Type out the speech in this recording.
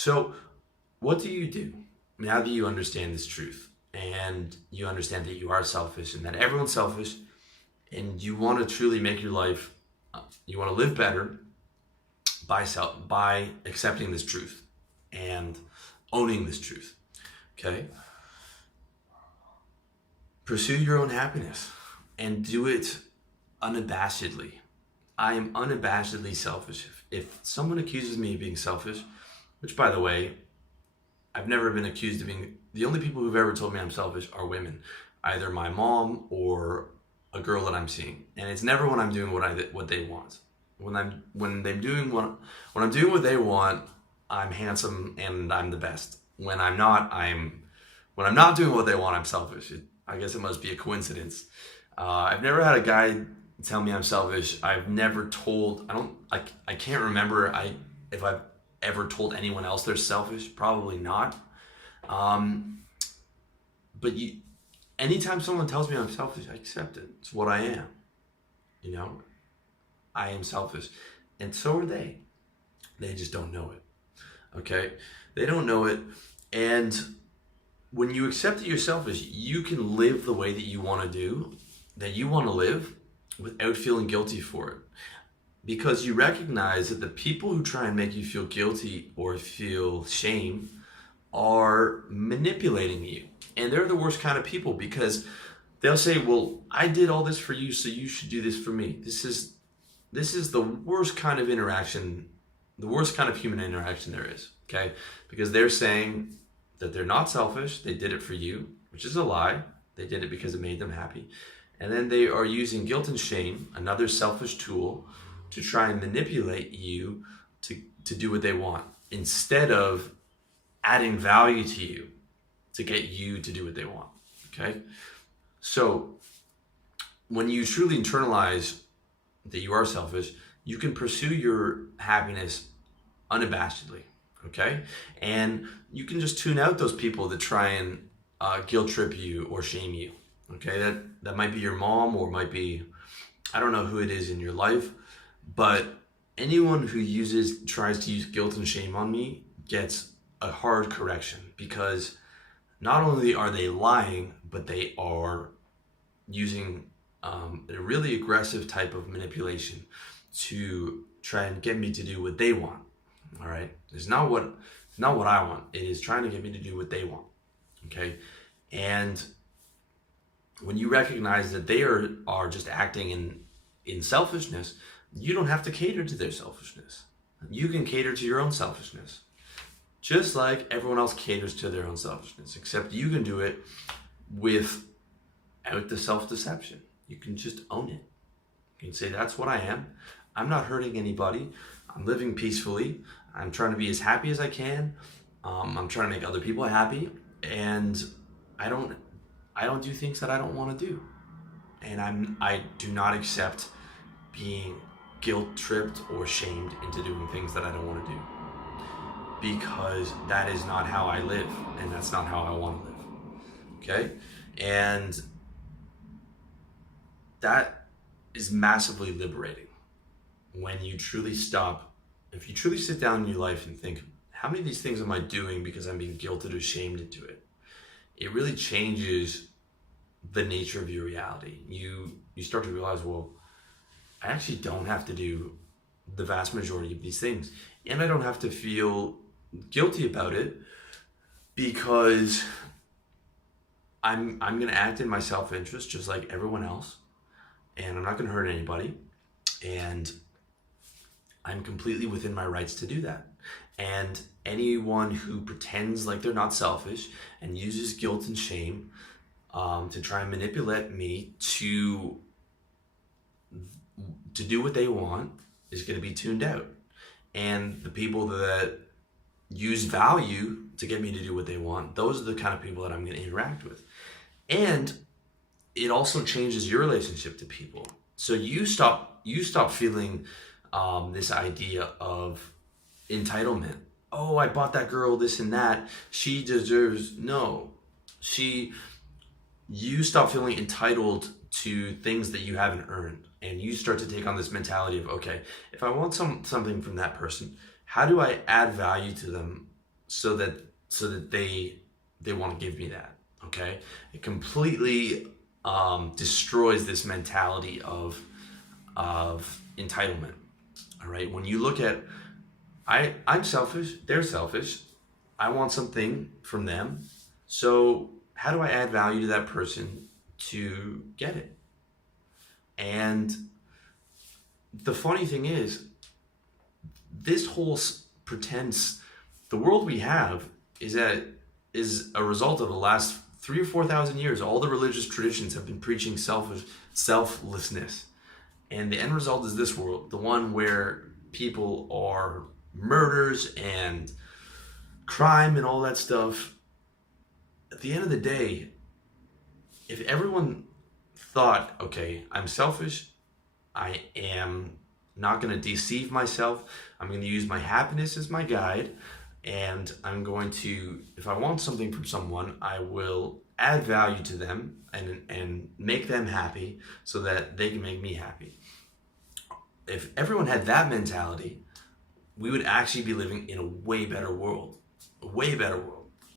So, what do you do now that you understand this truth and you understand that you are selfish and that everyone's selfish and you want to truly make your life, you want to live better by accepting this truth and owning this truth. Okay? Pursue your own happiness and do it unabashedly. I am unabashedly selfish. If someone accuses me of being selfish, which by the way, I've never been accused of being, the only people who've ever told me I'm selfish are women, either my mom or a girl that I'm seeing. And it's never when I'm doing what they want. When I'm doing what they want, I'm handsome and I'm the best. When I'm not doing what they want, I'm selfish. I guess it must be a coincidence. I've never had a guy tell me I'm selfish. I've never told, I can't remember if I've ever told anyone else they're selfish. Probably not. But anytime someone tells me I'm selfish, I accept it. It's what I am. You know, I am selfish. And so are they. They just don't know it. Okay? They don't know it. And when you accept that you're selfish, you can live the way that you want to live without feeling guilty for it. Because you recognize that the people who try and make you feel guilty or feel shame are manipulating you. And they're the worst kind of people because they'll say, well, I did all this for you, so you should do this for me. This is the worst kind of interaction, the worst kind of human interaction there is, okay? Because they're saying that they're not selfish, they did it for you, which is a lie. They did it because it made them happy. And then they are using guilt and shame, another selfish tool, to try and manipulate you to do what they want, instead of adding value to you to get you to do what they want, okay? So when you truly internalize that you are selfish, you can pursue your happiness unabashedly, okay? And you can just tune out those people that try and guilt trip you or shame you, okay? That might be your mom or might be, I don't know who it is in your life, but anyone who tries to use guilt and shame on me gets a hard correction, because not only are they lying, but they are using a really aggressive type of manipulation to try and get me to do what they want. All right, it's not what I want. It is trying to get me to do what they want. Okay, and when you recognize that they are just acting in selfishness, you don't have to cater to their selfishness. You can cater to your own selfishness, just like everyone else caters to their own selfishness, except you can do it without the self-deception. You can just own it. You can say, that's what I am. I'm not hurting anybody. I'm living peacefully. I'm trying to be as happy as I can. I'm trying to make other people happy. And I don't do things that I don't want to do. And I do not accept being guilt tripped or shamed into doing things that I don't want to do, because that is not how I live, and that's not how I want to live. Okay? And that is massively liberating when you truly stop. If you truly sit down in your life and think, how many of these things am I doing because I'm being guilted or shamed into it? It really changes the nature of your reality. You start to realize, well, I actually don't have to do the vast majority of these things, and I don't have to feel guilty about it, because I'm going to act in my self-interest just like everyone else, and I'm not going to hurt anybody, and I'm completely within my rights to do that. And anyone who pretends like they're not selfish and uses guilt and shame to try and manipulate me to do what they want is going to be tuned out. And the people that use value to get me to do what they want, those are the kind of people that I'm going to interact with. And it also changes your relationship to people. So you stop feeling this idea of entitlement. Oh, I bought that girl this and that, she deserves. No, you stop feeling entitled to things that you haven't earned, and you start to take on this mentality of, okay, if I want something from that person, how do I add value to them so that they want to give me that. Okay, it completely destroys this mentality of entitlement. All right, when you look at I'm selfish, they're selfish. I want something from them. So how do I add value to that person to get it? And the funny thing is, this whole pretense, the world we have is a result of the last 3 or 4,000 years. All the religious traditions have been preaching selflessness. And the end result is this world, the one where people are murders and crime and all that stuff. At the end of the day, if everyone thought, okay, I'm selfish, I am not going to deceive myself, I'm going to use my happiness as my guide, and I'm going to, if I want something from someone, I will add value to them and make them happy so that they can make me happy. If everyone had that mentality, we would actually be living in a way better world. A way better world.